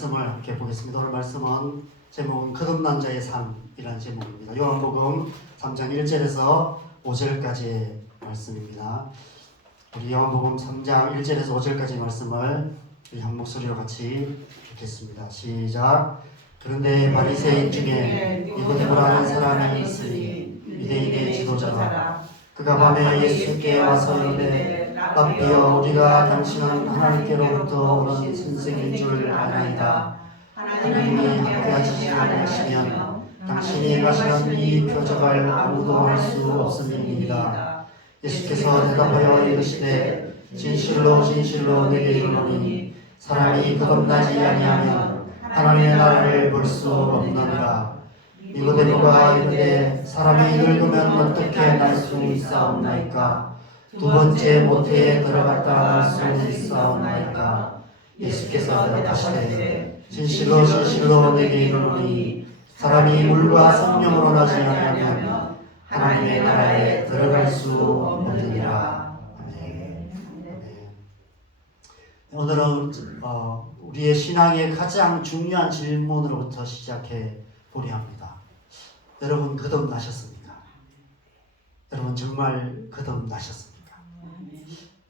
말씀을 함께 보겠습니다. 오늘 말씀은 제목은 거듭난 자의 삶이라는 제목입니다. 요한복음 3장 1절에서 5절까지의 말씀입니다. 우리 요한복음 3장 1절에서 5절까지의 말씀을 우리 한 목소리로 같이 읽겠습니다. 시작. 그런데 바리새인 중에 니고데모라는 사람이 있으니 유대인의 지도자라. 그가 밤에 예수께 와서 이르되 rabbi여, 우리가 당신은 하나님께로부터 오는 선생인 줄 아나이다. 하나님이 함께하시지 않으시면 당신이 행하시는 이 표적을 아무도 할 수 없음이니이다. 예수께서 대답하여 이르시되 진실로 진실로 내게 이르노니 사람이 거듭나지 아니하면 하나님의 나라를 볼 수 없느니라. 니고데모가 이르되 사람이 늙으면 어떻게 날 수 있사옵나이까? 두 번째 모태에 들어갔다 날 수 있사옵나이까? 예수께서 대답하시되 진실로 진실로 내게 이르노니 사람이 물과 성령으로 나지 아니하면 하나님의 나라에 들어갈 수 없느니라. 아멘. 오늘은 우리의 신앙의 가장 중요한 질문으로부터 시작해 보려 합니다. 여러분 거듭나셨습니까? 여러분 정말 거듭나셨습니까?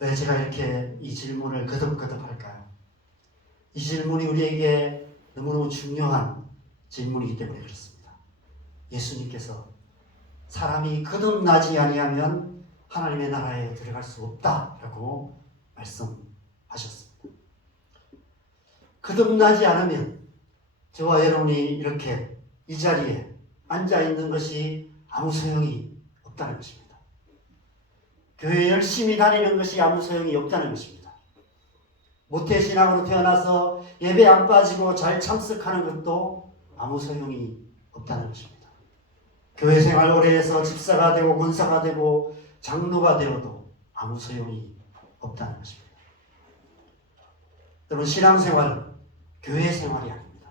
왜 제가 이렇게 이 질문을 거듭거듭 할까요? 이 질문이 우리에게 너무너무 중요한 질문이기 때문에 그렇습니다. 예수님께서 사람이 거듭나지 아니하면 하나님의 나라에 들어갈 수 없다라고 말씀하셨습니다. 거듭나지 않으면 저와 여러분이 이렇게 이 자리에 앉아 있는 것이 아무 소용이 없다는 것입니다. 교회 열심히 다니는 것이 아무 소용이 없다는 것입니다. 모태신앙으로 태어나서 예배 안 빠지고 잘 참석하는 것도 아무 소용이 없다는 것입니다. 교회 생활 오래 해서 집사가 되고 권사가 되고 장로가 되어도 아무 소용이 없다는 것입니다. 여러분, 신앙생활은 교회 생활이 아닙니다.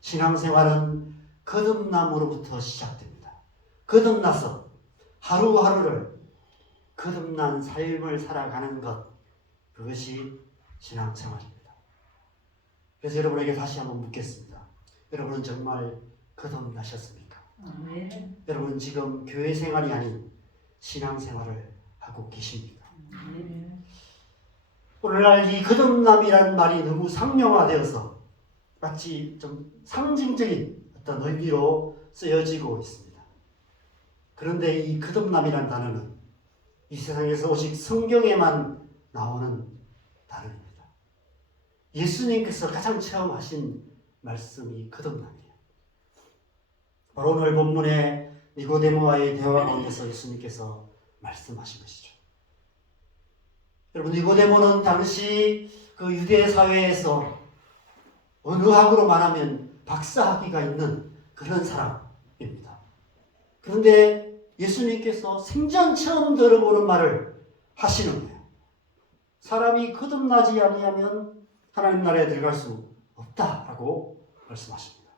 신앙생활은 거듭남으로부터 시작됩니다. 거듭나서 하루하루를 거듭난 삶을 살아가는 것, 그것이 신앙생활입니다. 그래서 여러분에게 다시 한번 묻겠습니다. 여러분은 정말 거듭나셨습니까? 여러분 지금 교회 생활이 아닌 신앙생활을 하고 계십니까? 오늘날 이 거듭남이라는 말이 너무 상용화되어서 마치 좀 상징적인 어떤 의미로 쓰여지고 있습니다. 그런데 이 거듭남이라는 단어는 이 세상에서 오직 성경에만 나오는 단어입니다. 예수님께서 가장 처음 하신 말씀이 거듭남이에요. 바로 오늘 본문의 니고데모와의 대화 가운데서 예수님께서 말씀하신 것이죠. 여러분, 니고데모는 당시 그 유대 사회에서 어느 학으로 말하면 박사학위가 있는 그런 사람입니다. 그런데 예수님께서 생전 처음 들어보는 말을 하시는 거예요. 사람이 거듭나지 아니하면 하나님 나라에 들어갈 수 없다라고 말씀하십니다.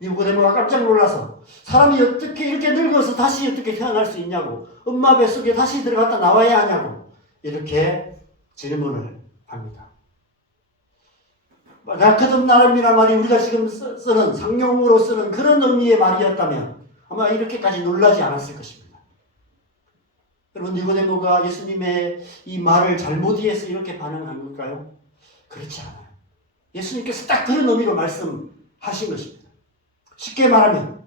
니고데모가 깜짝 놀라서 사람이 어떻게 이렇게 늙어서 다시 어떻게 태어날 수 있냐고, 엄마 뱃속에 다시 들어갔다 나와야 하냐고 이렇게 질문을 합니다. 거듭남이라는 말이 우리가 지금 쓰는 상용으로 쓰는 그런 의미의 말이었다면 아마 이렇게까지 놀라지 않았을 것입니다. 여러분, 니고데모가 예수님의 이 말을 잘못 이해해서 이렇게 반응한 걸까요? 그렇지 않아요. 예수님께서 딱 그런 의미로 말씀하신 것입니다. 쉽게 말하면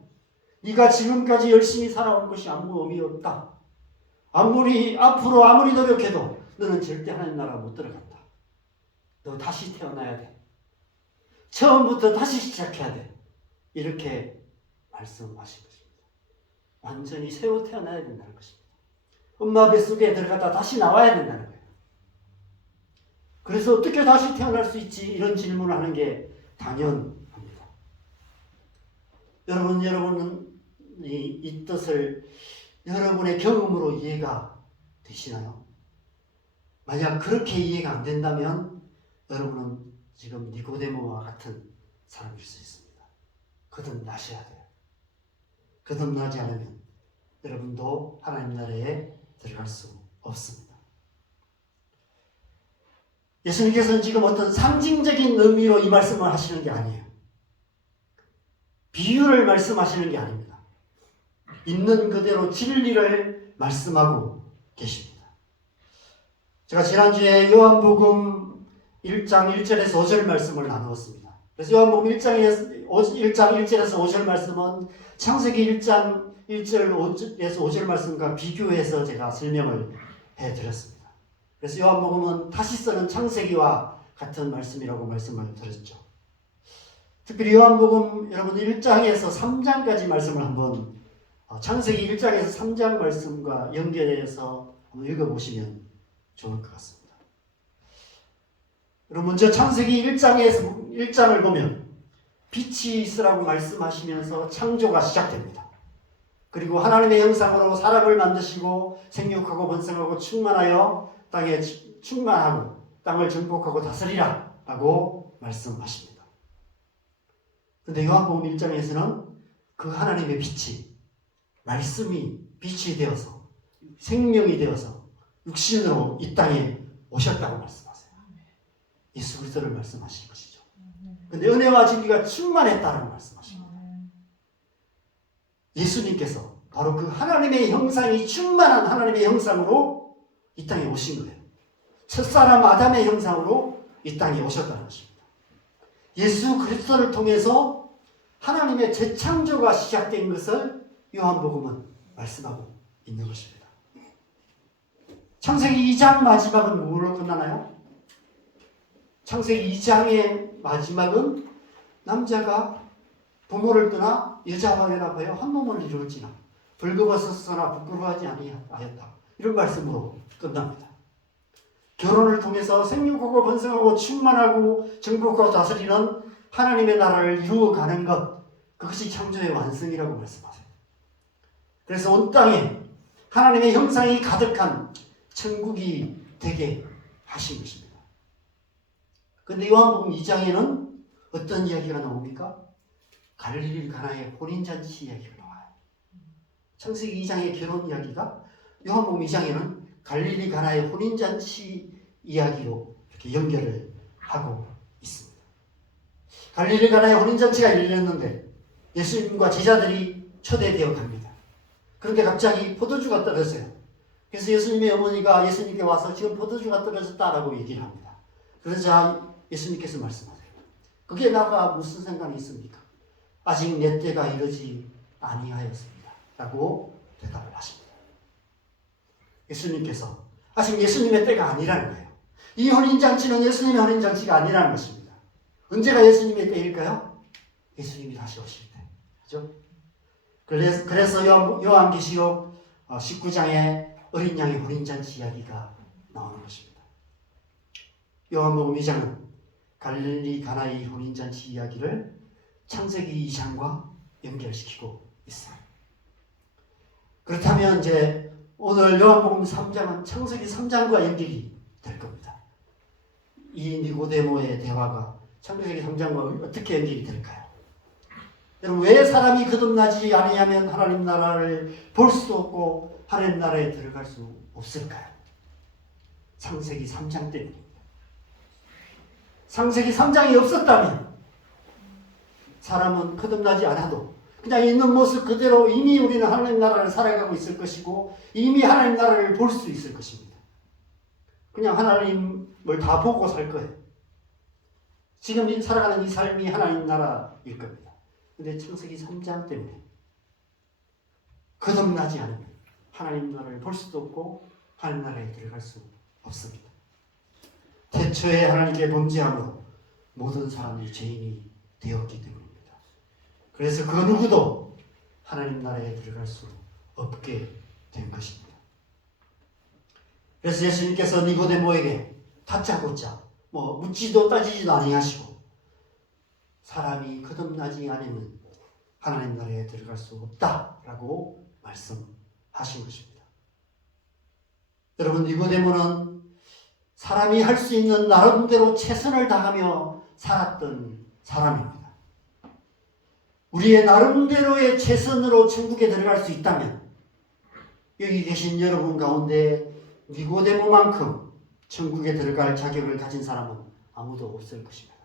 네가 지금까지 열심히 살아온 것이 아무 의미 없다. 앞으로 아무리 노력해도 너는 절대 하나님 나라 못 들어간다. 너 다시 태어나야 돼. 처음부터 다시 시작해야 돼. 이렇게 말씀하신 것입니다. 완전히 새로 태어나야 된다는 것입니다. 엄마 뱃속에 들어갔다 다시 나와야 된다는 거예요. 그래서 어떻게 다시 태어날 수 있지? 이런 질문을 하는 게 당연합니다. 여러분은 이 뜻을 여러분의 경험으로 이해가 되시나요? 만약 그렇게 이해가 안 된다면 여러분은 지금 니고데모와 같은 사람일 수 있습니다. 거듭나셔야 돼요. 거듭나지 않으면 여러분도 하나님 나라에 들어갈 수 없습니다. 예수님께서는 지금 어떤 상징적인 의미로 이 말씀을 하시는 게 아니에요. 비유를 말씀하시는 게 아닙니다. 있는 그대로 진리를 말씀하고 계십니다. 제가 지난주에 요한복음 1장 1절에서 5절 말씀을 나누었습니다. 그래서 요한복음 1장 1절에서 5절 말씀은 창세기 1장 1절에서 5절 말씀과 비교해서 제가 설명을 해드렸습니다. 그래서 요한복음은 다시 쓰는 창세기와 같은 말씀이라고 말씀을 드렸죠. 특별히 요한복음 여러분 1장에서 3장까지 말씀을 한번 창세기 1장에서 3장 말씀과 연결해서 한번 읽어보시면 좋을 것 같습니다. 그럼 먼저 창세기 1장을 보면 빛이 있으라고 말씀하시면서 창조가 시작됩니다. 그리고 하나님의 형상으로 사람을 만드시고 생육하고 번성하고 충만하여 땅에 충만하고 땅을 정복하고 다스리라 라고 말씀하십니다. 그런데 요한복음 1장에서는 그 하나님의 빛이 말씀이 빛이 되어서 생명이 되어서 육신으로 이 땅에 오셨다고 말씀하세요. 예수 그리스도를 말씀하신 것이죠. 그런데 은혜와 진리가 충만했다라고 말씀하십니다. 예수님께서 바로 그 하나님의 형상이 충만한 하나님의 형상으로 이 땅에 오신 거예요. 첫사람 아담의 형상으로 이 땅에 오셨다는 것입니다. 예수 그리스도를 통해서 하나님의 재창조가 시작된 것을 요한복음은 말씀하고 있는 것입니다. 창세기 2장 마지막은 무엇으로 끝나나요? 창세기 2장의 마지막은 남자가 부모를 떠나 여자와 연합하여 한 몸을 이루었지나 벌거벗었으나 부끄러워하지 아니하였다. 이런 말씀으로 끝납니다. 결혼을 통해서 생육하고 번성하고 충만하고 정복하고 다스리는 하나님의 나라를 이루어가는 것, 그것이 창조의 완성이라고 말씀하세요. 그래서 온 땅에 하나님의 형상이 가득한 천국이 되게 하신 것입니다. 그런데 요한복음 2장에는 어떤 이야기가 나옵니까? 갈릴리 가나의 혼인잔치 이야기가 나와요. 창세기 2장의 결혼 이야기가 요한복음 2장에는 갈릴리 가나의 혼인잔치 이야기로 이렇게 연결을 하고 있습니다. 갈릴리 가나의 혼인잔치가 열렸는데 예수님과 제자들이 초대되어 갑니다. 그런데 갑자기 포도주가 떨어져요. 그래서 예수님의 어머니가 예수님께 와서 지금 포도주가 떨어졌다라고 얘기를 합니다. 그러자 예수님께서 말씀하세요. 그게 나가 무슨 상관이 있습니까? 아직 내 때가 이르지 아니하였습니다. 라고 대답을 하십니다. 예수님께서 아직 예수님의 때가 아니라는 거예요. 이 혼인잔치는 예수님의 혼인잔치가 아니라는 것입니다. 언제가 예수님의 때일까요? 예수님이 다시 오실 때. 그죠? 그래서 요한계시록 19장에 어린 양의 혼인잔치 이야기가 나오는 것입니다. 요한복음 2장은 갈릴리 가나의 혼인잔치 이야기를 창세기 2장과 연결시키고 있어요. 그렇다면 이제 오늘 요한복음 3장은 창세기 3장과 연결이 될 겁니다. 이 니고데모의 대화가 창세기 3장과 어떻게 연결이 될까요? 여러분, 왜 사람이 거듭나지 아니하면 하나님 나라를 볼 수 없고 하나님 나라에 들어갈 수 없을까요? 창세기 3장 때문입니다. 창세기 3장이 없었다면 사람은 거듭나지 않아도 그냥 있는 모습 그대로 이미 우리는 하나님 나라를 살아가고 있을 것이고 이미 하나님 나라를 볼 수 있을 것입니다. 그냥 하나님을 다 보고 살 거예요. 지금 살아가는 이 삶이 하나님 나라일 겁니다. 그런데 창세기 3장 때문에 거듭나지 않으면 하나님 나라를 볼 수도 없고 하나님 나라에 들어갈 수 없습니다. 태초에 하나님께 범죄함으로 모든 사람이 죄인이 되었기 때문입니다. 그래서 그 누구도 하나님 나라에 들어갈 수 없게 된 것입니다. 그래서 예수님께서 니고데모에게 다짜고짜 묻지도 따지지도 아니하시고 사람이 거듭나지 않으면 하나님 나라에 들어갈 수 없다라고 말씀하신 것입니다. 여러분, 니고데모는 사람이 할 수 있는 나름대로 최선을 다하며 살았던 사람입니다. 우리의 나름대로의 최선으로 천국에 들어갈 수 있다면 여기 계신 여러분 가운데 니고데모만큼 천국에 들어갈 자격을 가진 사람은 아무도 없을 것입니다.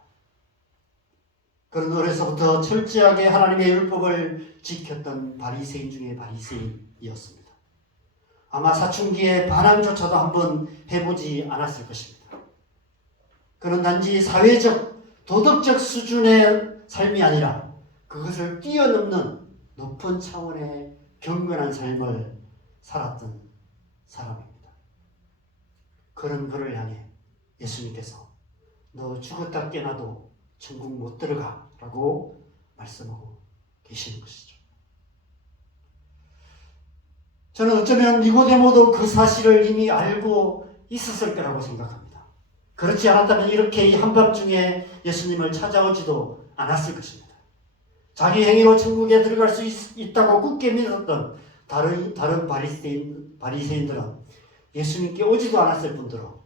그런 어려서부터 철저하게 하나님의 율법을 지켰던 바리새인 중에 바리새인이었습니다. 아마 사춘기에 반항조차도 한번 해보지 않았을 것입니다. 그는 단지 사회적, 도덕적 수준의 삶이 아니라 그것을 뛰어넘는 높은 차원의 경건한 삶을 살았던 사람입니다. 그런 그를 향해 예수님께서 너 죽었다 깨나도 천국 못 들어가 라고 말씀하고 계시는 것이죠. 저는 어쩌면 니고데모도 그 사실을 이미 알고 있었을 거라고 생각합니다. 그렇지 않았다면 이렇게 한밤중에 예수님을 찾아오지도 않았을 것입니다. 자기 행위로 천국에 들어갈 수 있다고 굳게 믿었던 다른 바리새인들은 예수님께 오지도 않았을 뿐더러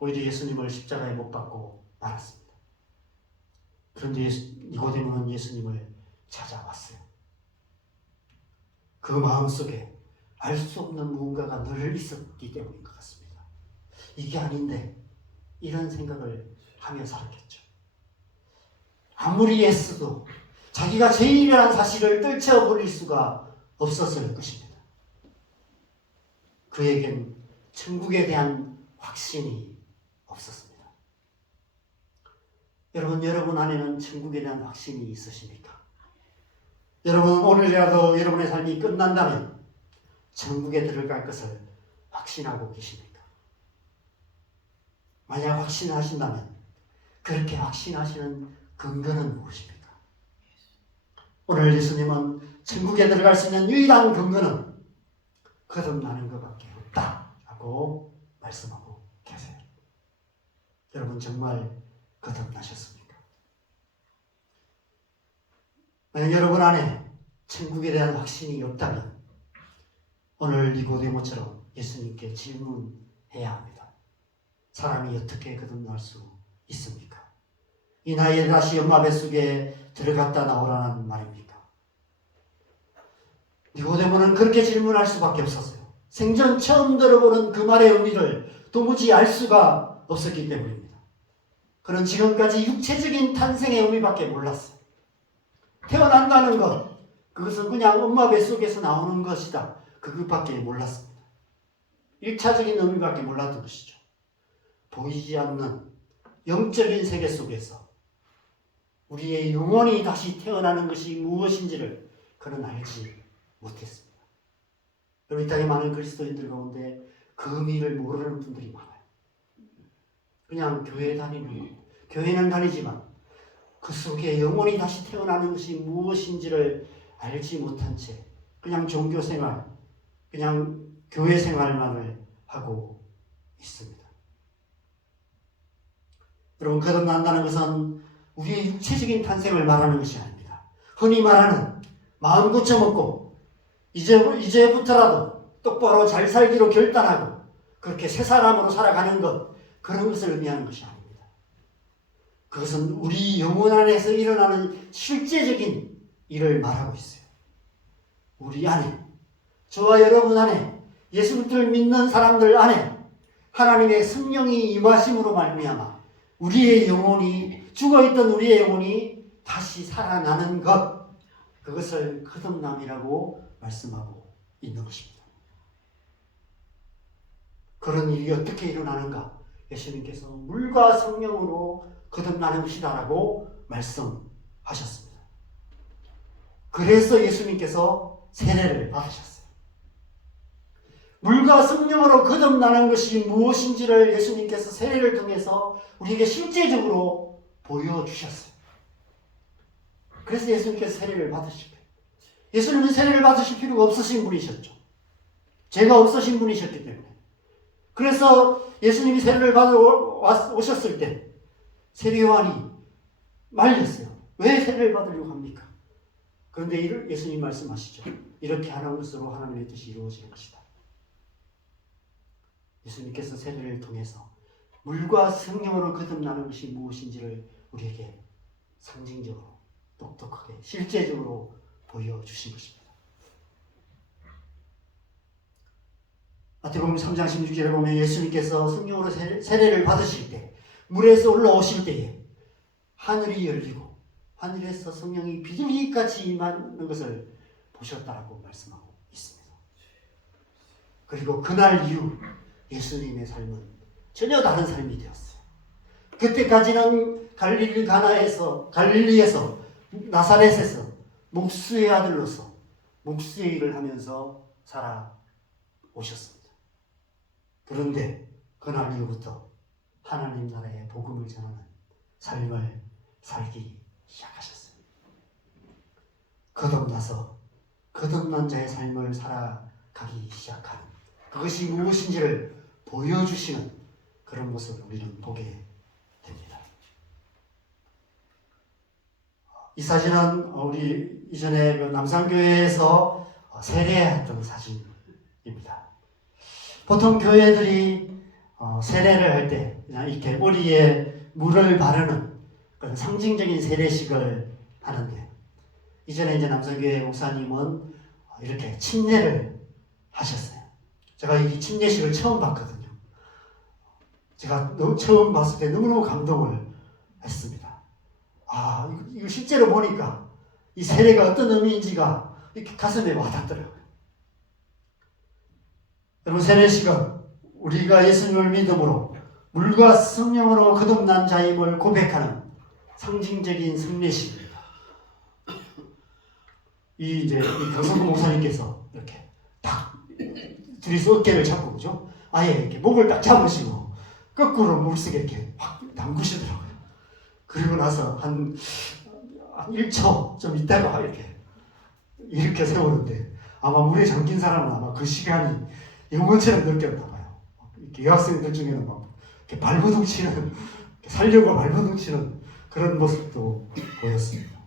오히려 예수님을 십자가에 못 박고 말았습니다. 그런데 니고데모는 예수님을 찾아왔어요. 그 마음속에 알 수 없는 무언가가 늘 있었기 때문인 것 같습니다. 이게 아닌데 이런 생각을 하며 살았겠죠. 아무리 애써도 자기가 죄인이라는 사실을 떨쳐버릴 수가 없었을 것입니다. 그에겐 천국에 대한 확신이 없었습니다. 여러분 안에는 천국에 대한 확신이 있으십니까? 여러분 오늘이라도 여러분의 삶이 끝난다면 천국에 들어갈 것을 확신하고 계십니까? 만약 확신하신다면 그렇게 확신하시는 근거는 무엇입니까? 오늘 예수님은 천국에 들어갈 수 있는 유일한 근거는 거듭나는 것밖에 없다라고 말씀하고 계세요. 여러분 정말 거듭나셨습니까? 만약 여러분 안에 천국에 대한 확신이 없다면 오늘 니고데모처럼 예수님께 질문해야 합니다. 사람이 어떻게 거듭날 수 있습니까? 이 나이에 다시 엄마 뱃속에 들어갔다 나오라는 말입니까? 니고데모는 그렇게 질문할 수밖에 없었어요. 생전 처음 들어보는 그 말의 의미를 도무지 알 수가 없었기 때문입니다. 그는 지금까지 육체적인 탄생의 의미밖에 몰랐어요. 태어난다는 것, 그것은 그냥 엄마 뱃속에서 나오는 것이다. 그것밖에 몰랐습니다. 1차적인 의미밖에 몰랐던 것이죠. 보이지 않는 영적인 세계 속에서 우리의 영혼이 다시 태어나는 것이 무엇인지를 그는 알지 못했습니다. 여러분 이 땅에 많은 그리스도인들 가운데 그 의미를 모르는 분들이 많아요. 그냥 교회에 다니는, 교회는 다니지만 그 속에 영혼이 다시 태어나는 것이 무엇인지를 알지 못한 채 그냥 종교생활, 그냥 교회 생활만을 하고 있습니다. 여러분 거듭난다는 것은 우리의 육체적인 탄생을 말하는 것이 아닙니다. 흔히 말하는 마음 고쳐먹고 이제부터라도 똑바로 잘 살기로 결단하고 그렇게 새 사람으로 살아가는 것, 그런 것을 의미하는 것이 아닙니다. 그것은 우리 영혼 안에서 일어나는 실제적인 일을 말하고 있어요. 우리 안에, 저와 여러분 안에, 예수를 믿는 사람들 안에 하나님의 성령이 임하심으로 말미암아 우리의 영혼이, 죽어있던 우리의 영혼이 다시 살아나는 것, 그것을 거듭남이라고 말씀하고 있는 것입니다. 그런 일이 어떻게 일어나는가? 예수님께서 물과 성령으로 거듭나는 것이다라고 말씀하셨습니다. 그래서 예수님께서 세례를 받으셨어요. 물과 성령으로 거듭나는 것이 무엇인지를 예수님께서 세례를 통해서 우리에게 실제적으로 보여주셨어요. 그래서 예수님께서 세례를 받으신 거예요. 예수님은 세례를 받으실 필요가 없으신 분이셨죠. 죄가 없으신 분이셨기 때문에. 그래서 예수님이 세례를 받아 오셨을 때 세례요한이 말렸어요. 왜 세례를 받으려고 합니까? 그런데 예수님 말씀하시죠. 이렇게 하는 것으로 하나님의 뜻이 이루어지는 것이다. 예수님께서 세례를 통해서 물과 성령으로 거듭나는 것이 무엇인지를 우리에게 상징적으로, 똑똑하게, 실제적으로 보여주신 것입니다. 마태복음 3장 16절에 보면 예수님께서 성령으로 세례를 받으실 때 물에서 올라오실 때에 하늘이 열리고 하늘에서 성령이 비둘기같이 임하는 것을 보셨다라고 말씀하고 있습니다. 그리고 그날 이후 예수님의 삶은 전혀 다른 삶이 되었어요. 그때까지는 갈릴리에서 나사렛에서 목수의 아들로서 목수의 일을 하면서 살아오셨습니다. 그런데 그날 이후부터 하나님 나라의 복음을 전하는 삶을 살기 시작하셨어요. 거듭난 자의 삶을 살아가기 시작하는 그것이 무엇인지를 보여주시는 그런 모습을 우리는 보게 됩니다. 이 사진은 우리 이전에 그 남산교회에서 세례했던 사진입니다. 보통 교회들이 세례를 할 때 그냥 이렇게 머리에 물을 바르는 그런 상징적인 세례식을 하는데, 이전에 이제 남산교회 목사님은 이렇게 침례를 하셨어요. 제가 이 침례식을 처음 봤거든요. 제가 처음 봤을 때 너무너무 감동을 했습니다. 이거 실제로 보니까 이 세례가 어떤 의미인지가 이렇게 가슴에 와닿더라고요. 여러분, 세례식은 우리가 예수님을 믿음으로 물과 성령으로 거듭난 자임을 고백하는 상징적인 승례식입니다. 이 강성구 목사님께서 이렇게 딱 둘이서 어깨를 잡고, 그죠? 아예 이렇게 목을 딱 잡으시고 거꾸로 물속에 이렇게 확 담그시더라고요. 그리고 나서 한 1초 좀 있다가 이렇게 세우는데, 아마 물에 잠긴 사람은 아마 그 시간이 영원처럼 느꼈나 봐요. 이렇게 여학생들 중에는 막 이렇게 발버둥 치는, 살려고 발버둥 치는 그런 모습도 보였습니다.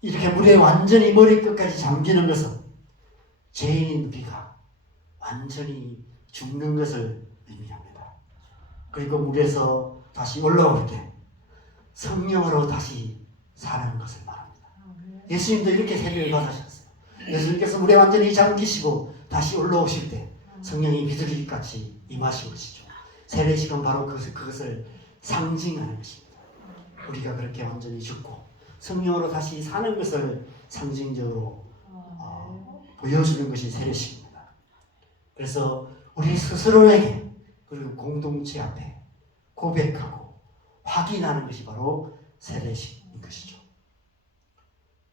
이렇게 물에 완전히 머리끝까지 잠기는 것은 죄인인 우리가 완전히 죽는 것을 의미합니다. 그리고 물에서 다시 올라올 때 성령으로 다시 사는 것을 말합니다. 예수님도 이렇게 세례를 받으셨어요. 예수님께서 물에 완전히 잠기시고 다시 올라오실 때 성령이 비둘기같이 임하신 것이죠. 세례식은 바로 그것을 상징하는 것입니다. 우리가 그렇게 완전히 죽고 성령으로 다시 사는 것을 상징적으로 보여주는 것이 세례식입니다. 그래서 우리 스스로에게 그리고 공동체 앞에 고백하고 확인하는 것이 바로 세례식인 것이죠.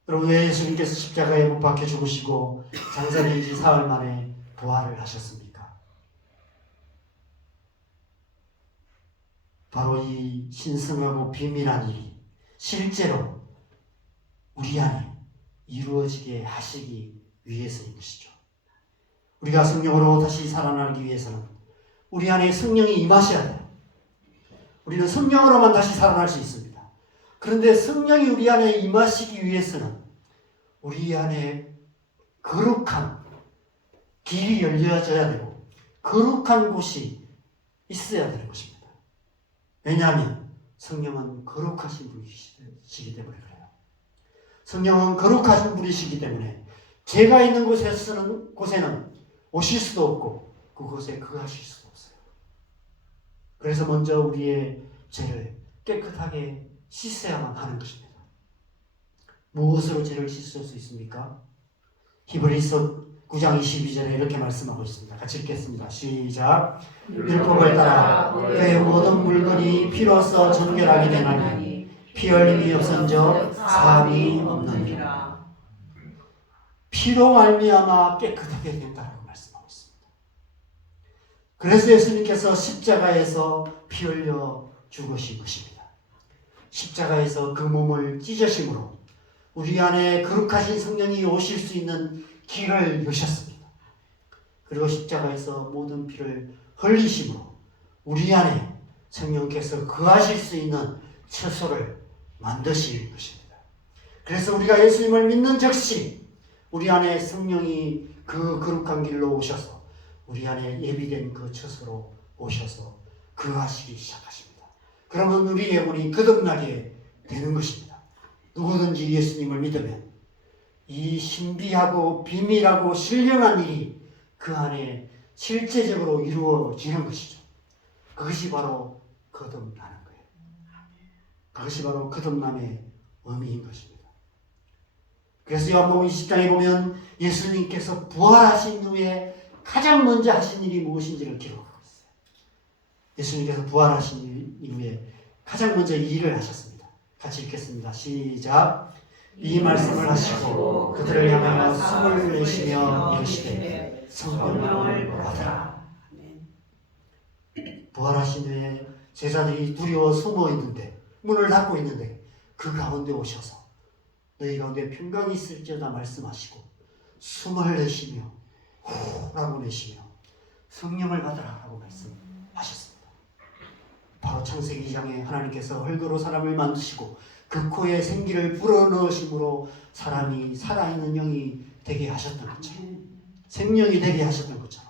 여러분, 왜 예수님께서 십자가에 못 박혀 죽으시고 장사된 지 사흘 만에 부활을 하셨습니까? 바로 이 신성하고 비밀한 일이 실제로 우리 안에 이루어지게 하시기 위해서인 것이죠. 우리가 성령으로 다시 살아나기 위해서는 우리 안에 성령이 임하셔야 돼요. 우리는 성령으로만 다시 살아날 수 있습니다. 그런데 성령이 우리 안에 임하시기 위해서는 우리 안에 거룩한 길이 열려져야 되고 거룩한 곳이 있어야 되는 것입니다. 왜냐하면 성령은 거룩하신 분이시기 때문에 그래요. 성령은 거룩하신 분이시기 때문에 죄가 있는 곳에는 오실 수도 없고 그곳에 거하실 수도 없어요. 그래서 먼저 우리의 죄를 깨끗하게 씻어야만 하는 것입니다. 무엇으로 죄를 씻을 수 있습니까? 히브리서 9장 22절에 이렇게 말씀하고 있습니다. 같이 읽겠습니다. 시작. 율법을 따라 그의 모든 물건이 피로써 정결하게 되나니 피 흘림이 없은즉 사함이 없느니라. 피로 말미암아 깨끗하게 된다라고 말씀하고 있습니다. 그래서 예수님께서 십자가에서 피 흘려 죽으신 것입니다. 십자가에서 그 몸을 찢으심으로 우리 안에 거룩하신 성령이 오실 수 있는 길을 여셨습니다. 그리고 십자가에서 모든 피를 흘리심으로 우리 안에 성령께서 거하실 수 있는 처소를 만드신 것입니다. 그래서 우리가 예수님을 믿는 즉시 우리 안에 성령이 그 거룩한 길로 오셔서 우리 안에 예비된 그 처소로 오셔서 거하시기 시작하십니다. 그러면 우리 영혼이 거듭나게 되는 것입니다. 누구든지 예수님을 믿으면 이 신비하고 비밀하고 신령한 일이 그 안에 실제적으로 이루어지는 것이죠. 그것이 바로 거듭나는 거예요. 그것이 바로 거듭남의 의미인 것입니다. 그래서 요한복음 20장에 보면 예수님께서 부활하신 후에 가장 먼저 하신 일이 무엇인지를 기록하고 있어요. 예수님께서 부활하신 이후에 가장 먼저 이 일을 하셨습니다. 같이 읽겠습니다. 시작. 이 말씀을 하시고 그들을 향하여 숨을 내쉬며 이르시되 성령을 받으라. 부활하신 후에 제자들이 두려워 숨어 있는데, 문을 닫고 있는데 그 가운데 오셔서 너희 가운데 평강이 있을지어다 말씀하시고 숨을 내쉬며 후라고 내쉬며 성령을 받으라라고 말씀하셨습니다. 바로 창세기 2장에 하나님께서 흙으로 사람을 만드시고 그 코에 생기를 불어넣으심으로 사람이 살아있는 영이 되게 하셨던 것처럼, 생명이 되게 하셨던 것처럼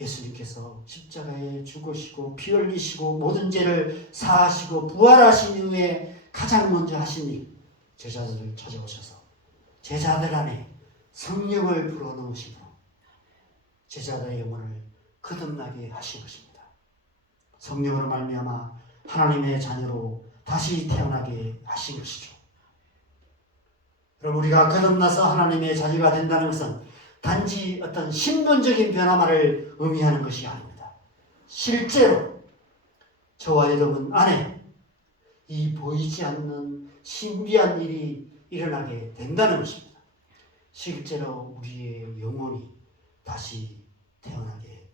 예수님께서 십자가에 죽으시고 피 흘리시고 모든 죄를 사하시고 부활하신 이후에 가장 먼저 하신 일, 제자들을 찾아오셔서 제자들 안에 성령을 불어넣으심으로 제자들의 영혼을 거듭나게 하신 것입니다. 성령으로 말미암아 하나님의 자녀로 다시 태어나게 하신 것이죠. 여러분, 우리가 거듭나서 하나님의 자녀가 된다는 것은 단지 어떤 신분적인 변화만을 의미하는 것이 아닙니다. 실제로 저와 여러분 안에 이 보이지 않는 신비한 일이 일어나게 된다는 것입니다. 실제로 우리의 영혼이 다시 태어나게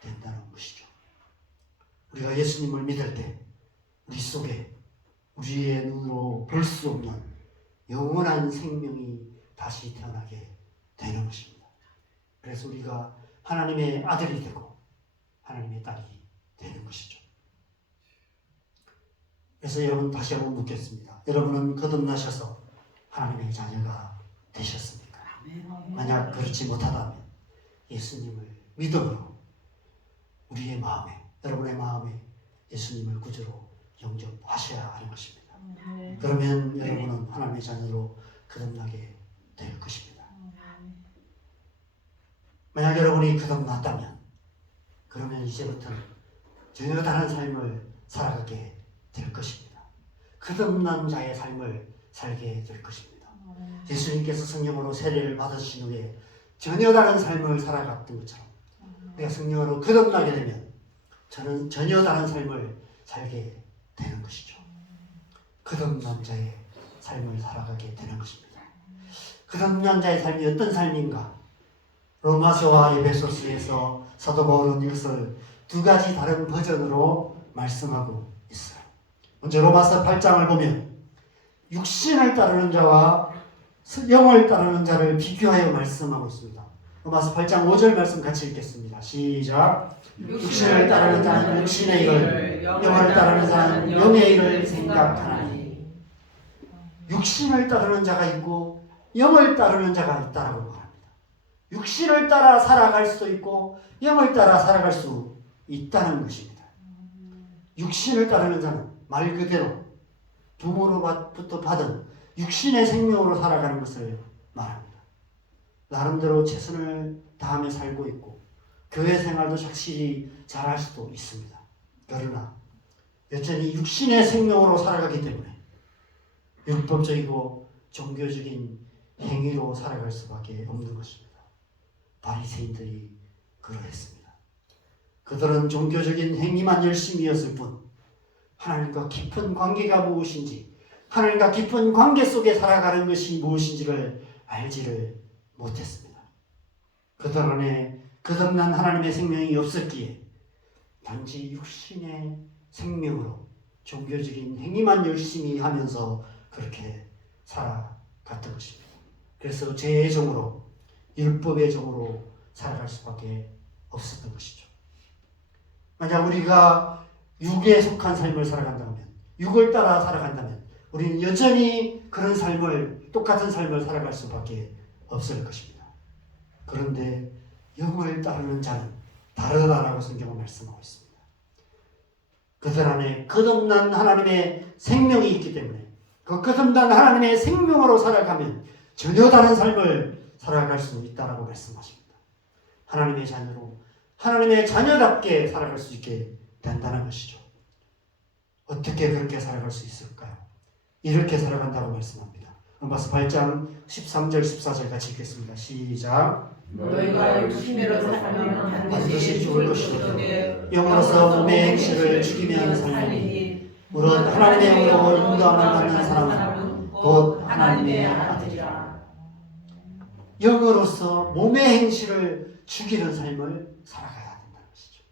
된다는 것이죠. 우리가 예수님을 믿을 때 우리 속에 우리의 눈으로 볼 수 없는 영원한 생명이 다시 태어나게 되는 것입니다. 그래서 우리가 하나님의 아들이 되고 하나님의 딸이 되는 것이죠. 그래서 여러분, 다시 한번 묻겠습니다. 여러분은 거듭나셔서 하나님의 자녀가 되셨습니까? 만약 그렇지 못하다면 예수님을 믿음으로 우리의 마음에, 여러분의 마음에 예수님을 구주로 영접하셔야 하는 것입니다. 그러면 여러분은 하나님의 자녀로 거듭나게 될 것입니다. 만약 여러분이 거듭났다면 그러면 이제부터는 전혀 다른 삶을 살아가게 될 것입니다. 거듭난 자의 삶을 살게 될 것입니다. 예수님께서 성령으로 세례를 받으신 후에 전혀 다른 삶을 살아갔던 것처럼 우리가 성령으로 거듭나게 되면 저는 전혀 다른 삶을 살게 되는 것이죠. 거듭난 자의 삶을 살아가게 되는 것입니다. 거듭난 자의 삶이 어떤 삶인가? 로마서와 에베소서에서 사도 바울은 이것을 두 가지 다른 버전으로 말씀하고 있어요. 먼저 로마서 8장을 보면 육신을 따르는 자와 영을 따르는 자를 비교하여 말씀하고 있습니다. 로마서 8장 5절 말씀 같이 읽겠습니다. 시작. 육신을 따르는 자는 육신의 일을, 영을 따르는 자는 영의 일을 생각하나니. 육신을 따르는 자가 있고 영을 따르는 자가 있다라고 말합니다. 육신을 따라 살아갈 수도 있고 영을 따라 살아갈 수 있다는 것입니다. 육신을 따르는 자는 말 그대로 부모로부터 받은 육신의 생명으로 살아가는 것을 말합니다. 나름대로 최선을 다하며 살고 있고 교회 생활도 확실히 잘할 수도 있습니다. 그러나 여전히 육신의 생명으로 살아가기 때문에 율법적이고 종교적인 행위로 살아갈 수밖에 없는 것입니다. 바리새인들이 그러했습니다. 그들은 종교적인 행위만 열심히였을 뿐 하나님과 깊은 관계가 무엇인지, 하나님과 깊은 관계 속에 살아가는 것이 무엇인지를 알지를 못했습니다. 그들 안에 거듭난 하나님의 생명이 없었기에 단지 육신의 생명으로 종교적인 행위만 열심히 하면서 그렇게 살아갔던 것입니다. 그래서 죄의 종으로, 율법의 종으로 살아갈 수밖에 없었던 것이죠. 만약 우리가 육에 속한 삶을 살아간다면, 육을 따라 살아간다면 우리는 여전히 그런 삶을, 똑같은 삶을 살아갈 수밖에 없을 것입니다. 그런데 영을 따르는 자는 다르다라고 성경은 말씀하고 있습니다. 그들 안에 거듭난 하나님의 생명이 있기 때문에 그 거듭난 하나님의 생명으로 살아가면 전혀 다른 삶을 살아갈 수 있다라고 말씀하십니다. 하나님의 자녀로 하나님의 자녀답게 살아갈 수 있게 된다는 것이죠. 어떻게 그렇게 살아갈 수 있을까요? 이렇게 살아간다고 말씀합니다. 로마서 8장 13절 14절 같이 읽겠습니다. 시작. 너희가 육신대로 살면 반드시 죽을 것이요 영으로서 몸의 행실을 죽이면 살리니 무릇 하나님의 영으로 인도함을 받는 사람은 곧 하나님의 아들이라. 영으로서 몸의 행실을 죽이는 삶을 살아가야 된다는 것이죠.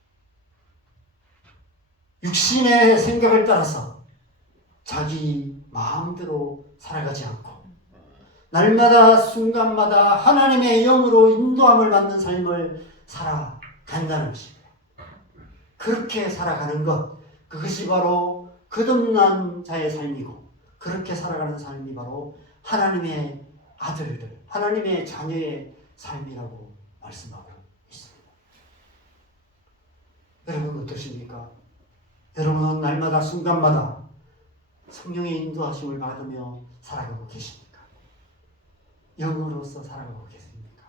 육신의 생각을 따라서 자기 마음대로 살아가지 않고 날마다 순간마다 하나님의 영으로 인도함을 받는 삶을 살아간다는 것입니다. 그렇게 살아가는 것, 그것이 바로 거듭난 자의 삶이고 그렇게 살아가는 삶이 바로 하나님의 아들들, 하나님의 자녀의 삶이라고 말씀하고 있습니다. 여러분 어떠십니까? 여러분은 날마다 순간마다 성령의 인도하심을 받으며 살아가고 계십니까? 영으로서 살아가고 계십니까?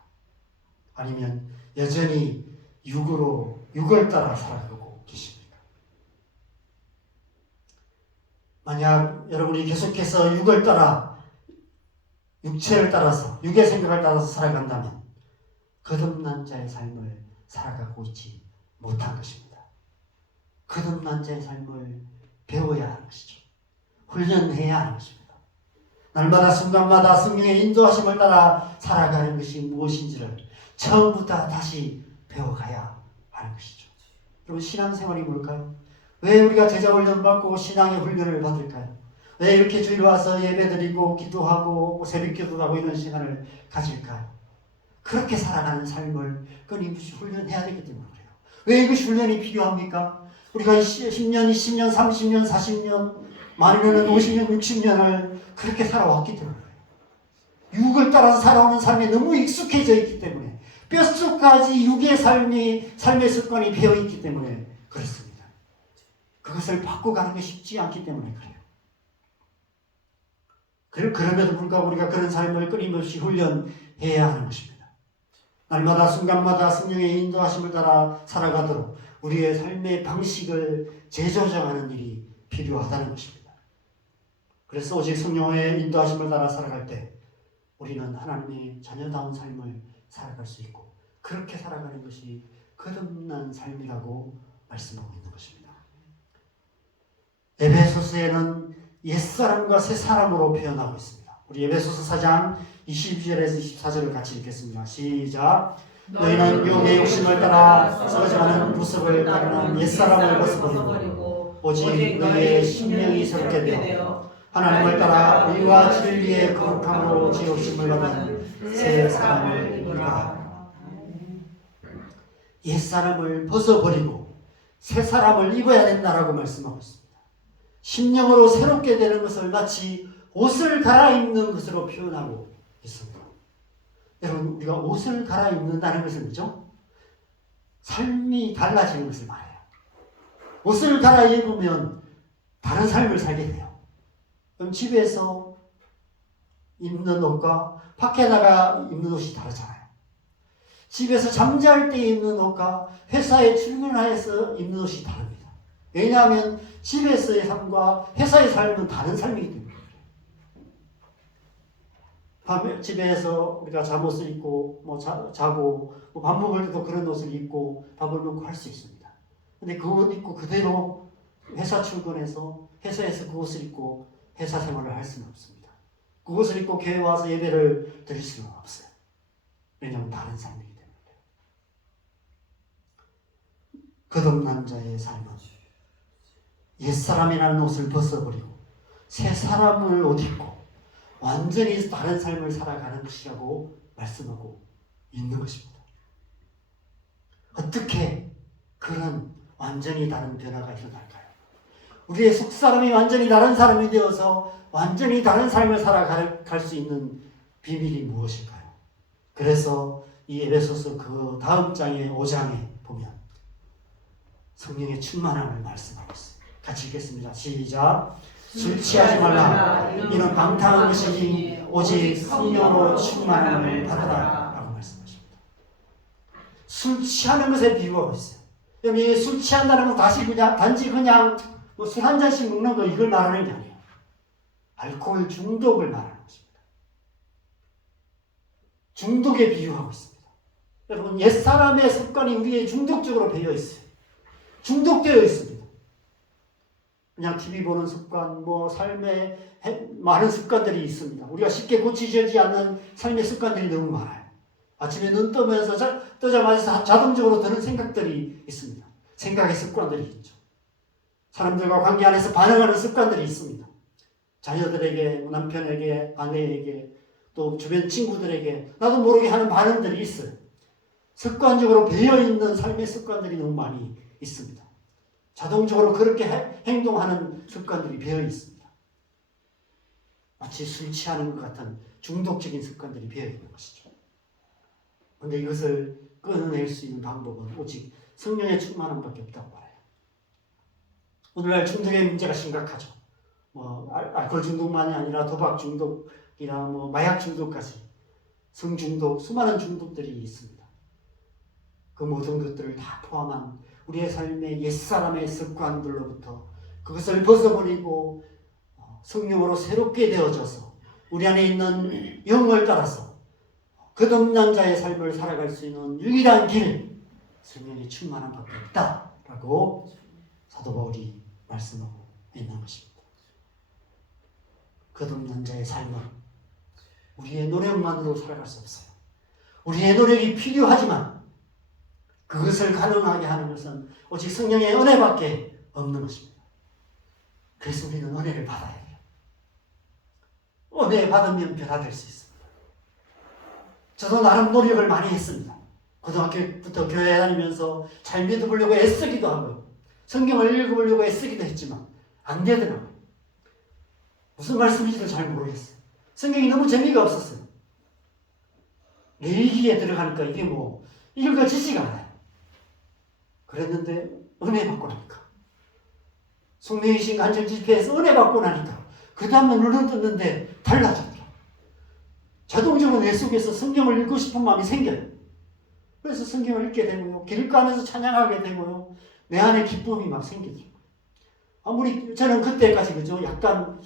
아니면 여전히 육을 따라 살아가고 계십니까? 만약 여러분이 계속해서 육을 따라 육체를 따라서 육의 생각을 따라서 살아간다면 거듭난 자의 삶을 살아가고 있지 못한 것입니다. 거듭난 자의 삶을 배워야 하는 것이죠. 훈련해야 하는 것입니다. 날마다 순간마다 성령의 인도하심을 따라 살아가는 것이 무엇인지를 처음부터 다시 배워가야 하는 것이죠. 여러분 신앙생활이 뭘까요? 왜 우리가 제자훈련 받고 신앙의 훈련을 받을까요? 왜 이렇게 주일 와서 예배드리고 기도하고 새벽기도도 하고 이런 시간을 가질까요? 그렇게 살아가는 삶을 끊임없이 훈련해야 되기 때문에 그래요. 왜 이것이 훈련이 필요합니까? 우리가 10년, 20년, 30년, 40년 많으면 50년, 60년을 그렇게 살아왔기 때문에 그래요. 육을 따라서 살아오는 삶에 너무 익숙해져 있기 때문에 뼛속까지 육의 삶의 습관이 배어있기 때문에 그렇습니다. 그것을 바꿔가는 게 쉽지 않기 때문에 그래요. 그럼에도 불구하고 우리가 그런 삶을 끊임없이 훈련해야 하는 것입니다. 날마다 순간마다 성령의 인도하심을 따라 살아가도록 우리의 삶의 방식을 재조정하는 일이 필요하다는 것입니다. 그래서 오직 성령의 인도하심을 따라 살아갈 때 우리는 하나님의 자녀다운 삶을 살아갈 수 있고 그렇게 살아가는 것이 거듭난 삶이라고 말씀하고 있는 것입니다. 에베소서에는 옛사람과 새사람으로 표현하고 있습니다. 우리 에베소서 4장 22절에서 24절을 같이 읽겠습니다. 시작. 너희는 육의 욕심을 따라 썩어져가는 모습을 따르는 옛사람을 벗어버리고 오직 너희의 심령이 새롭게 되어 하나님을 따라 의와 진리의 거룩함으로 지으심을 받은 새 사람을 입으라. 옛사람을 벗어버리고 새 사람을 입어야 된다라고 말씀하고 있습니다. 심령으로 새롭게 되는 것을 마치 옷을 갈아입는 것으로 표현하고 있습니다. 여러분 우리가 옷을 갈아입는다는 것은 뭐죠? 삶이 달라지는 것을 말해요. 옷을 갈아입으면 다른 삶을 살게 돼요. 그럼 집에서 입는 옷과 밖에 나가 입는 옷이 다르잖아요. 집에서 잠잘 때 입는 옷과 회사에 출근해서 입는 옷이 다릅니다. 왜냐하면 집에서의 삶과 회사의 삶은 다른 삶이기 때문에 그래요. 집에서 우리가 잠옷을 입고 자고 밥 먹을 때도 그런 옷을 입고 밥을 먹고 할 수 있습니다. 근데 그 옷 입고 그대로 회사 출근해서 회사에서 그 옷을 입고 회사 생활을 할 수는 없습니다. 그 옷을 입고 교회 와서 예배를 드릴 수는 없어요. 왜냐하면 다른 삶이기 때문에. 거듭난 자의 삶은 옛사람이라는 옷을 벗어버리고 새 사람을 옷 입고 완전히 다른 삶을 살아가는 것이라고 말씀하고 있는 것입니다. 어떻게 그런 완전히 다른 변화가 일어날까요? 우리의 속사람이 완전히 다른 사람이 되어서 완전히 다른 삶을 살아갈 수 있는 비밀이 무엇일까요? 그래서 이 에베소서 그 다음 장의 5장에 보면 성령의 충만함을 말씀하고 있습니다. 같이 읽겠습니다. 시작. 술 취하지 말라. 이는 방탕한 것이니 오직 성령으로 충만함을 받아라. 라고 말씀하십니다. 술 취하는 것에 비유하고 있어요. 여러분, 술 취한다는 건 단지 그냥 뭐 술 한 잔씩 먹는 거 이걸 말하는 게 아니에요. 알코올 중독을 말하는 것입니다. 중독에 비유하고 있습니다. 여러분, 옛사람의 습관이 우리의 중독적으로 배어 있어요. 중독되어 있습니다. 그냥 TV 보는 습관, 뭐 삶에 많은 습관들이 있습니다. 우리가 쉽게 고치지 않는 삶의 습관들이 너무 많아요. 아침에 눈 뜨자마자 자동적으로 드는 생각들이 있습니다. 생각의 습관들이 있죠. 사람들과 관계 안에서 반응하는 습관들이 있습니다. 자녀들에게, 남편에게, 아내에게, 또 주변 친구들에게 나도 모르게 하는 반응들이 있어요. 습관적으로 배어있는 삶의 습관들이 너무 많이 있습니다. 자동적으로 그렇게 행동하는 습관들이 배어 있습니다. 마치 술 취하는 것 같은 중독적인 습관들이 배어 있는 것이죠. 그런데 이것을 끊어낼 수 있는 방법은 오직 성령의 충만함밖에 없다고 말해요. 오늘날 중독의 문제가 심각하죠. 뭐 알코올 중독만이 아니라 도박 중독이나 뭐 마약 중독까지, 성중독, 수많은 중독들이 있습니다. 그 모든 것들을 다 포함한 우리의 삶의 옛사람의 습관들로부터 그것을 벗어버리고 성령으로 새롭게 되어져서 우리 안에 있는 영을 따라서 거듭난 자의 삶을 살아갈 수 있는 유일한 길, 성령의 충만함밖에 없다라고 사도 바울이 말씀하고 있는 것입니다. 거듭난 자의 삶은 우리의 노력만으로 살아갈 수 없어요. 우리의 노력이 필요하지만 그것을 가능하게 하는 것은 오직 성령의 은혜밖에 없는 것입니다. 그래서 우리는 은혜를 받아야 돼요. 은혜 받으면 변화될 수 있습니다. 저도 나름 노력을 많이 했습니다. 고등학교부터 교회 다니면서 잘 믿어보려고 애쓰기도 하고요. 성경을 읽어보려고 애쓰기도 했지만 안 되더라고요. 무슨 말씀인지도 잘 모르겠어요. 성경이 너무 재미가 없었어요. 레위기에 들어가니까 이게 뭐 읽어지지가 않아요. 그랬는데 은혜 받고 나니까, 송내이신 간증 집회에서 은혜 받고 나니까 그 다음날 눈을 떴는데 달라졌더라. 자동적으로 내 속에서 성경을 읽고 싶은 마음이 생겨요. 그래서 성경을 읽게 되고요. 길을 가면서 찬양하게 되고요. 내 안에 기쁨이 막 생기죠. 아무리 저는 그때까지 그죠, 약간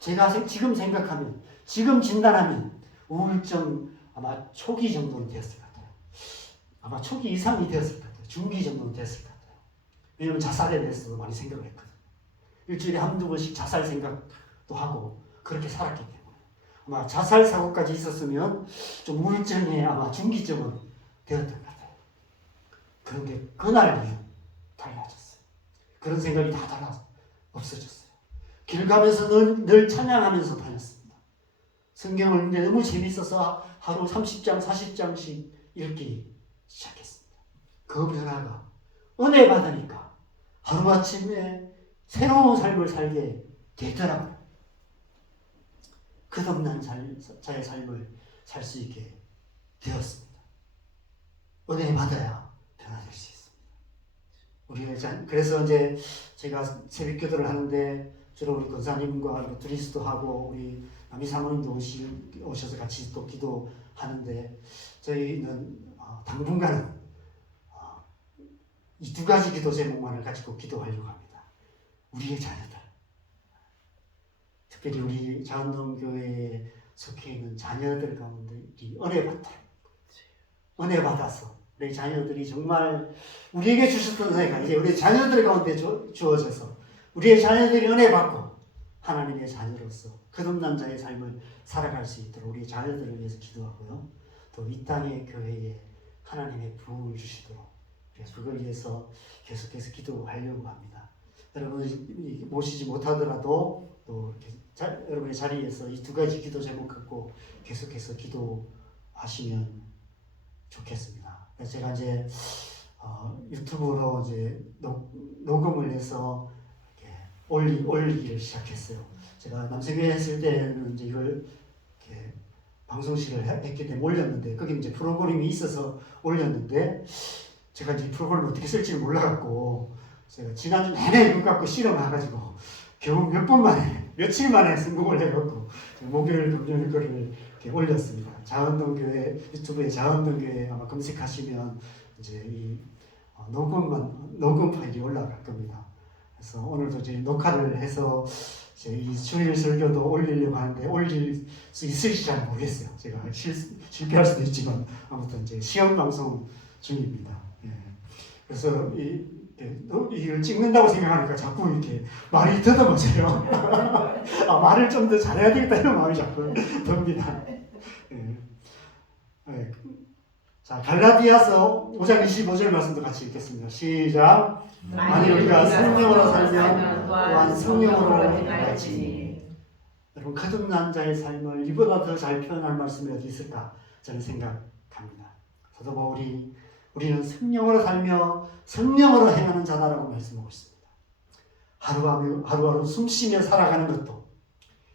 제가 지금 생각하면, 지금 진단하면 우울증 아마 초기 정도는 되었을 것 같아요. 아마 초기 이상이 되었을 것 같아요. 중기 정도는 됐을 것 같아요. 왜냐하면 자살에 대해서도 많이 생각을 했거든요. 일주일에 한두 번씩 자살 생각도 하고 그렇게 살았기 때문에 아마 자살 사고까지 있었으면 좀 우울증에 아마 중기점은 되었던 것 같아요. 그런데 그날 이후 달라졌어요. 그런 생각이 다 없어졌어요. 길 가면서 늘 찬양하면서 다녔습니다. 성경을 읽는데 너무 재밌어서 하루 30장, 40장씩 읽기 시작했습니다. 그 변화가 은혜 받으니까 하루아침에 새로운 삶을 살게 되더라고요. 거듭난 자의 삶을 살 수 있게 되었습니다. 은혜 받아야 변화될 수 있습니다. 그래서 이제 제가 새벽 기도를 하는데 주로 우리 권사님과 둘이서도 하고 우리 남이 사모님도 오셔서 같이 또 기도하는데 저희는 당분간은 이 두 가지 기도 제목만을 가지고 기도하려고 합니다. 우리의 자녀들, 특별히 우리 자원동교회에 속해 있는 자녀들 가운데 은혜 받다. 은혜 받아서 우리 자녀들이 정말 우리에게 주셨던 은혜가 이제 우리 자녀들 가운데 주어져서 우리의 자녀들이 은혜 받고 하나님의 자녀로서 거듭난 자의 삶을 살아갈 수 있도록 우리 자녀들을 위해서 기도하고요. 또 이 땅의 교회에 하나님의 부흥을 주시도록 그래서 그걸 위해서 계속해서 기도하려고 합니다. 여러분 모시지 못하더라도 또 여러분의 자리에서 이 두 가지 기도 제목 갖고 계속해서 기도하시면 좋겠습니다. 제가 이제 유튜브로 이제 녹음을 해서 이렇게 올리기를 시작했어요. 제가 남성교회 했을 때는 이제 이걸 이렇게 방송실을 했기 때문에 올렸는데 거기 이제 프로그램이 있어서 올렸는데 제가 이제 프로그램을 어떻게 쓸지를 몰라갖고 제가 지난주 내내 이거 갖고 실험해가지고 겨우 몇 번 만에 며칠 만에 성공을 해갖고 목요일 금요일 거를 이렇게 올렸습니다. 자원동교회 유튜브에 자원동교회 아마 검색하시면 이제 이 녹음 파일이 올라갈 겁니다. 그래서 오늘도 이제 녹화를 해서 이제 이 주일 설교도 올리려고 하는데 올릴 수 있을지 잘 모르겠어요. 제가 실패할 수도 있지만 아무튼 이제 시험 방송 중입니다. 예. 그래서 이걸 찍는다고 생각하니까 자꾸 이렇게 말이 더듬어져요. 아, 말을 좀 더 잘해야 되겠다 이런 마음이 자꾸 듭니다. 예. 예. 자, 갈라디아서 5장 25절 말씀도 같이 읽겠습니다. 시작. 만일 우리가 성령으로 살면 또한 성령으로 행할지니. 여러분, 거듭난 자의 삶을 이보다 더 잘 표현할 말씀이 어디 있을까 저는 생각합니다. 사도 바울이 우리는 성령으로 살며 성령으로 행하는 자다라고 말씀하고 있습니다. 하루하루 숨쉬며 살아가는 것도,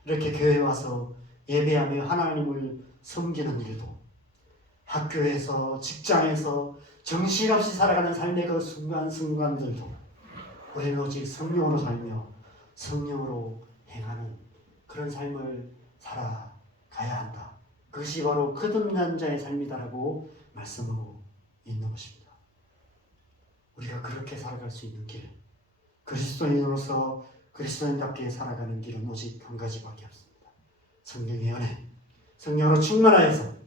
이렇게 교회에 와서 예배하며 하나님을 섬기는 일도, 학교에서 직장에서 정신없이 살아가는 삶의 그 순간순간들도 우리는 오직 성령으로 살며 성령으로 행하는 그런 삶을 살아가야 한다. 그것이 바로 거듭난 자의 삶이다라고 말씀하고 있는 것입니다. 우리가 그렇게 살아갈 수 있는 길, 그리스도인으로서 그리스도인답게 살아가는 길은 오직 한 가지밖에 없습니다. 성령의 은혜, 성령으로 충만하여서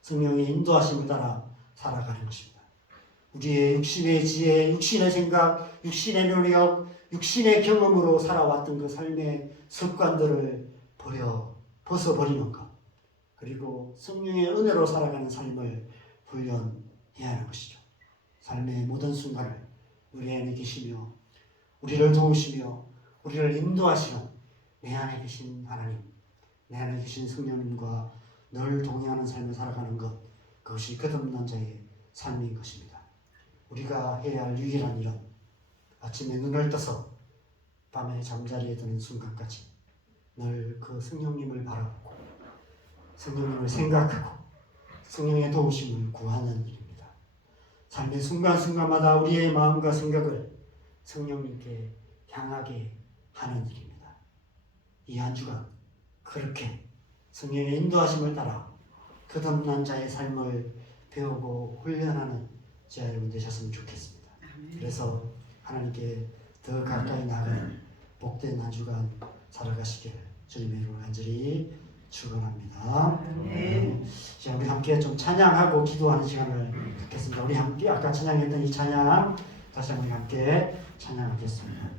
성령의 인도하심을 따라 살아가는 것입니다. 우리의 육신의 지혜, 육신의 생각, 육신의 노력, 육신의 경험으로 살아왔던 그 삶의 습관들을 벗어버리는 것, 그리고 성령의 은혜로 살아가는 삶을 훈련해야 하는 것이죠. 삶의 모든 순간을 우리 안에 계시며 우리를 도우시며 우리를 인도하시는 내 안에 계신 하나님, 내 안에 계신 성령님과 늘 동행하는 삶을 살아가는 것, 그것이 거듭난 자의 삶인 것입니다. 우리가 해야 할 유일한 일은 아침에 눈을 떠서 밤에 잠자리에 드는 순간까지 늘 그 성령님을 바라보고 성령님을 생각하고 성령의 도우심을 구하는 일입니다. 삶의 순간순간마다 우리의 마음과 생각을 성령님께 향하게 하는 일입니다. 이 한 주간 그렇게 성령의 인도하심을 따라 거듭난 자의 삶을 배우고 훈련하는 자 여러분 되셨으면 좋겠습니다. 그래서 하나님께 더 가까이 나가는 복된 한 주간 살아가시기를 주님의 이름으로 간절히 축원합니다. 자, 우리 함께 좀 찬양하고 기도하는 시간을 갖겠습니다. 우리 함께 아까 찬양했던 이 찬양 다시 한번 함께 찬양하겠습니다.